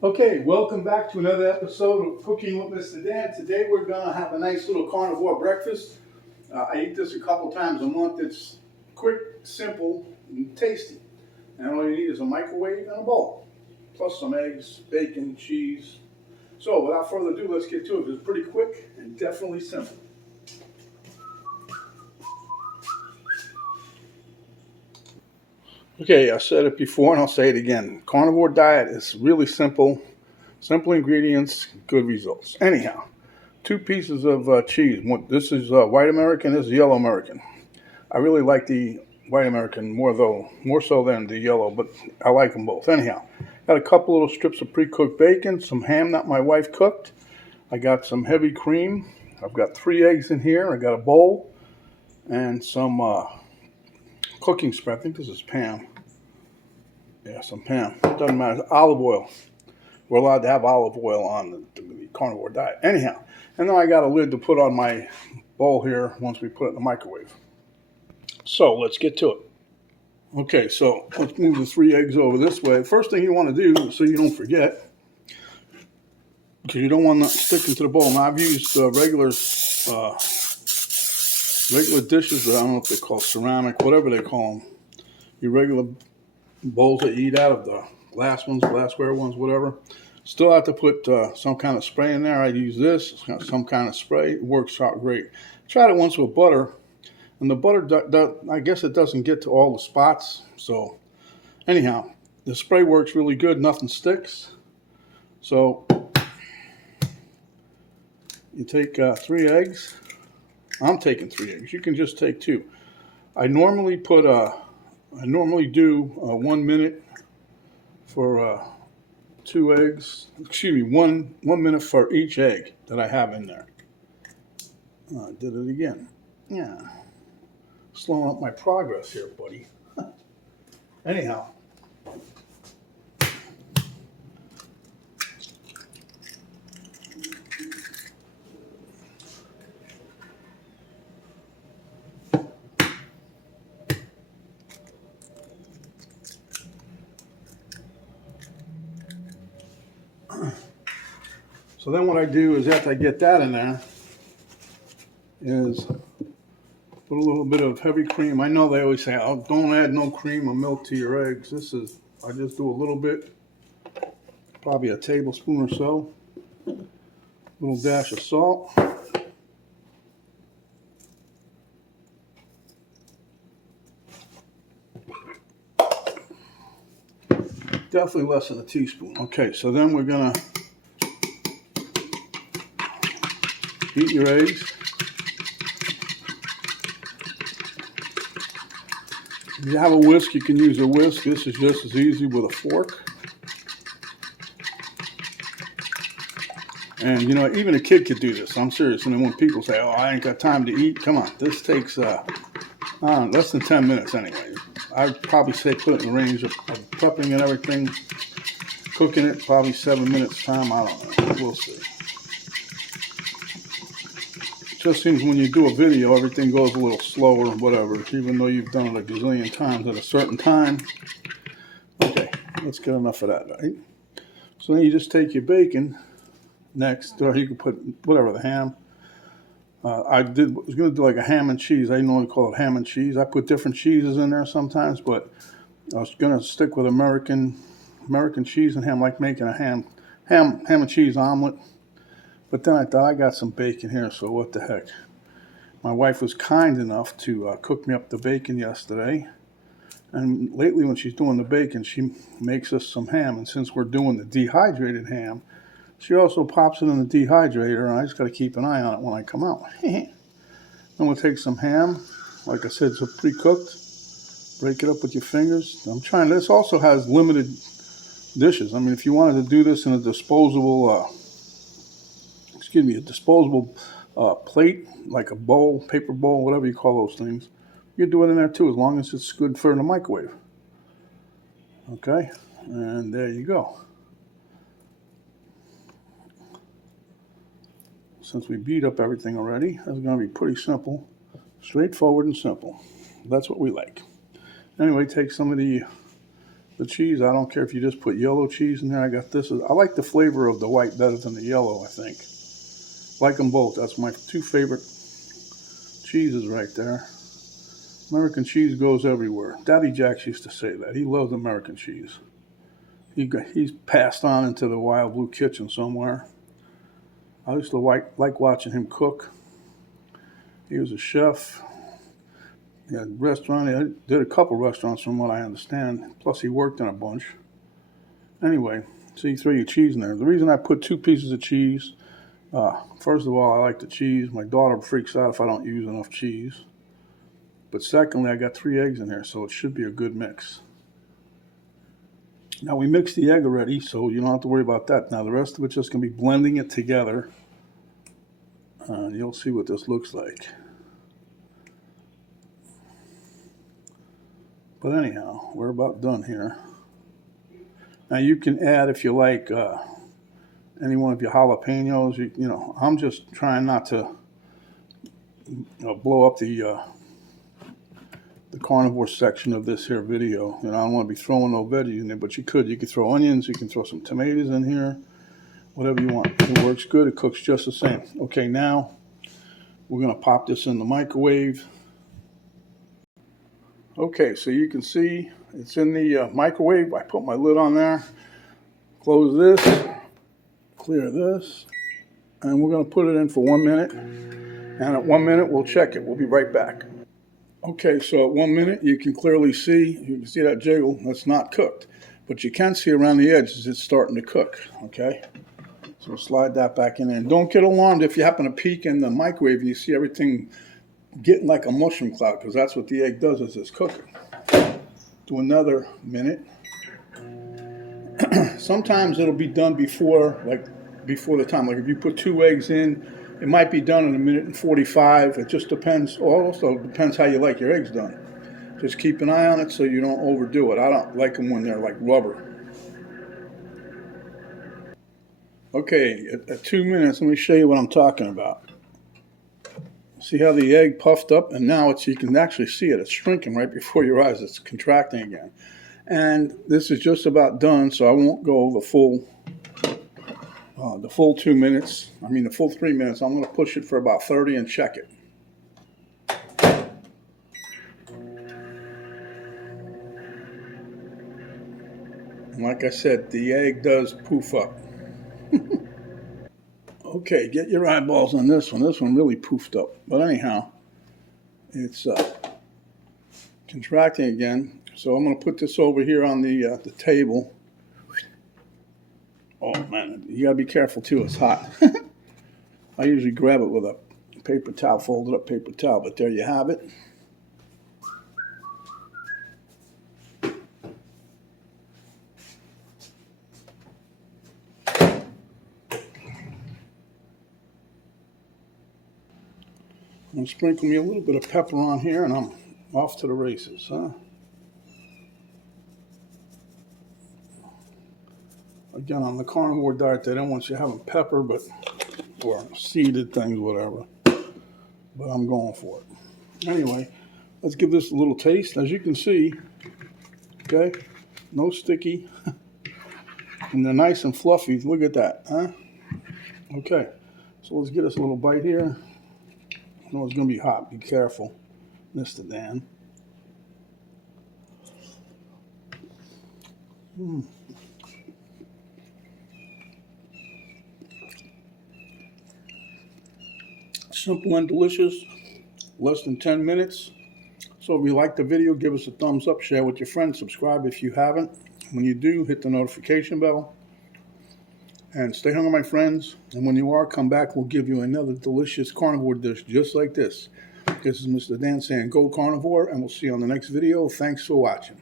Okay, welcome back to another episode of Cooking with Mr. Dan. Today we're going to have a nice little carnivore breakfast. I eat this a couple times a month. It's quick, simple, and tasty. And all you need is a microwave and a bowl, plus some eggs, bacon, cheese. So without further ado, let's get to it. It's pretty quick and definitely simple. Okay, I said it before and I'll say it again. Carnivore diet is really simple. Simple ingredients, good results. Anyhow, 2 pieces of cheese. This is white American. This is yellow American. I really like the white American more so than the yellow, but I like them both. Anyhow, got a couple little strips of pre-cooked bacon, some ham that my wife cooked. I got some heavy cream. I've got 3 eggs in here. I got a bowl and some cooking spray. I think this is Pam. Yeah, some Pam. It doesn't matter. Olive oil. We're allowed to have olive oil on the carnivore diet. Anyhow, and then I got a lid to put on my bowl here once we put it in the microwave. So let's get to it. Okay, so let's move the 3 eggs over this way. First thing you want to do, so you don't forget, because you don't want to stick into the bowl. Now I've used regular dishes. I don't know if they're called ceramic, whatever they call them. Your regular bowls that you eat out of, the glassware ones, whatever. Still have to put some kind of spray in there. I use this, some kind of spray. It works out great. Tried it once with butter, and the butter, I guess it doesn't get to all the spots. So anyhow, the spray works really good. Nothing sticks. So you take 3 eggs. I'm taking 3 eggs. You can just take 2. I normally do 1 minute for 2 eggs. Excuse me, one minute for each egg that I have in there. I did it again. Yeah, slowing up my progress here, buddy. Anyhow, so then what I do is after I get that in there is put a little bit of heavy cream. I know they always say, oh, don't add no cream or milk to your eggs. I just do a little bit, probably a tablespoon or so. A little dash of salt. Definitely less than a teaspoon. Okay, so then we're gonna beat your eggs. If you have a whisk, you can use a whisk. This is just as easy with a fork. And you know, even a kid could do this. I'm serious. And then when people say, "Oh, I ain't got time to eat," come on, this takes less than 10 minutes anyway. I'd probably say put it in the range of prepping and everything, cooking it, probably 7 minutes time. I don't know. We'll see. It just seems when you do a video, everything goes a little slower or whatever, even though you've done it a gazillion times at a certain time. Okay, let's get enough of that, right? So then you just take your bacon next, or you can put whatever, the ham. I was going to do like a ham and cheese. I didn't want to call it ham and cheese. I put different cheeses in there sometimes, but I was going to stick with American cheese and ham, like making a ham and cheese omelet. But then I thought, I got some bacon here, so what the heck. My wife was kind enough to cook me up the bacon yesterday. And lately when she's doing the bacon, she makes us some ham. And since we're doing the dehydrated ham, she also pops it in the dehydrator, and I just got to keep an eye on it when I come out. Then we'll take some ham. Like I said, it's pre-cooked. Break it up with your fingers. This also has limited dishes. I mean, if you wanted to do this in a disposable, plate, like a bowl, paper bowl, whatever you call those things, you can do it in there too, as long as it's good for in the microwave. Okay, and there you go. Since we beat up everything already, that's going to be pretty simple, straightforward and simple. That's what we like. Anyway, take some of the The cheese, I don't care if you just put yellow cheese in there. I got this. I like the flavor of the white better than the yellow, I think. Like them both. That's my two favorite cheeses right there. American cheese goes everywhere. Daddy Jacks used to say that. He loved American cheese. He's passed on into the Wild Blue Kitchen somewhere. I used to like watching him cook. He was a chef. He had a restaurant. He did a couple restaurants from what I understand. Plus he worked in a bunch. Anyway, so you throw your cheese in there. The reason I put 2 pieces of cheese, first of all, I like the cheese. My daughter freaks out if I don't use enough cheese. But secondly, I got 3 eggs in here, so it should be a good mix. Now we mixed the egg already, so you don't have to worry about that. Now the rest of it's just going to be blending it together. You'll see what this looks like. But anyhow, we're about done here. Now you can add, if you like, any one of your jalapenos. You know, I'm just trying not to blow up the carnivore section of this here video. You know, I don't want to be throwing no veggies in there, but you could throw onions, you can throw some tomatoes in here, whatever you want. It works good. It cooks just the same. Okay, now we're going to pop this in the microwave. Okay, so you can see it's in the microwave. I put my lid on there, close this, clear this, and we're going to put it in for 1 minute. And at 1 minute, we'll check it. We'll be right back. Okay, so at 1 minute, you can clearly see, that jiggle, that's not cooked. But you can see around the edges, it's starting to cook, okay? So slide that back in there. And don't get alarmed if you happen to peek in the microwave and you see everything getting like a mushroom cloud, because that's what the egg does as it's cooking. Do another minute. Sometimes it'll be done before the time. Like if you put 2 eggs in, it might be done in 1 minute and 45. It just depends. Also depends how you like your eggs done. Just keep an eye on it so you don't overdo it. I don't like them when they're like rubber. Okay, at 2 minutes, let me show you what I'm talking about. See how the egg puffed up, and now you can actually see it. It's shrinking right before your eyes. It's contracting again. And this is just about done, so I won't go the full 2 minutes. I mean the full 3 minutes. I'm going to push it for about 30 and check it. And like I said, the egg does poof up. Okay, get your eyeballs on this one. This one really poofed up. But anyhow, it's contracting again. So I'm going to put this over here on the table. Oh man, you got to be careful too. It's hot. I usually grab it with a paper towel, folded up paper towel. But there you have it. I'm going to sprinkle me a little bit of pepper on here, and I'm off to the races, huh? Again, on the carnivore diet, they don't want you having pepper, or seeded things, whatever. But I'm going for it. Anyway, let's give this a little taste. As you can see, okay, no sticky, and they're nice and fluffy. Look at that, huh? Okay, so let's get us a little bite here. I know it's going to be hot. Be careful, Mr. Dan. Simple and delicious. Less than 10 minutes. So if you like the video, give us a thumbs up, share with your friends, subscribe if you haven't. When you do, hit the notification bell. And stay hungry, my friends. And when you are, come back. We'll give you another delicious carnivore dish just like this. This is Mr. Dan saying go carnivore, and we'll see you on the next video. Thanks for watching.